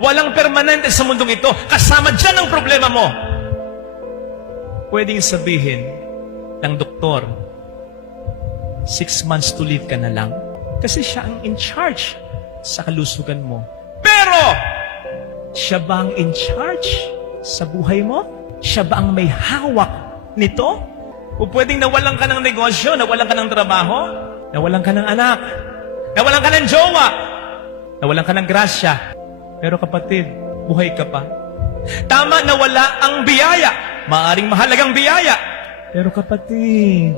Walang permanente sa mundong ito. Kasama dyan ang problema mo. Pwedeng sabihin ng doktor, 6 months to live ka na lang. Kasi siya ang in charge sa kalusugan mo. Pero, siya ba ang in charge sa buhay mo? Siya ba ang may hawak nito? O pwedeng nawalan ka ng negosyo, nawalan ka ng trabaho, nawalan ka ng anak, nawalan ka ng jowa, nawalan ka ng grasya. Pero kapatid, buhay ka pa. Tama, nawala ang biyaya. Maaring mahalagang biyaya. Pero kapatid,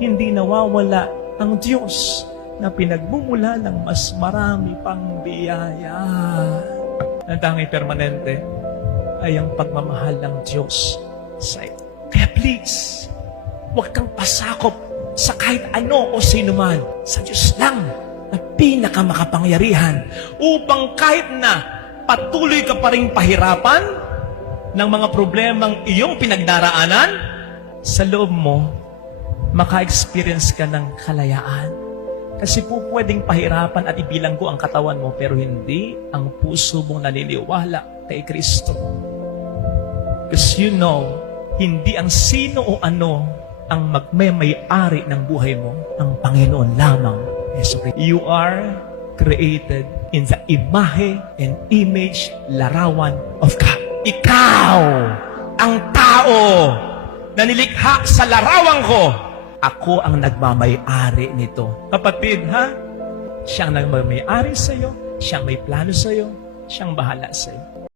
hindi nawawala ang Diyos na pinagmumula ng mas marami pang biyaya. Ang tanging permanente ay ang pagmamahal ng Diyos sa iyo. Kaya please, huwag kang pasakop sa kahit ano o sino man. Sa Diyos lang na pinakamakapangyarihan upang kahit na patuloy ka pa rin pahirapan ng mga problemang iyong pinagdaraanan, sa loob mo, maka-experience ka ng kalayaan. Kasi po pwedeng pahirapan at ibilanggo ang katawan mo, pero hindi ang puso mong naniniwala kay Kristo. Because you know, hindi ang sino o ano ang magmay-ari ng buhay mo, ang Panginoon lamang. You are created in the imahe and image larawan of God. Ikaw, ang tao na nilikha sa larawan ko, ako ang nagmamay-ari nito. Kapatid, ha? Siyang nagmamay-ari sa iyo, siyang may plano sa iyo, siyang bahala sa iyo.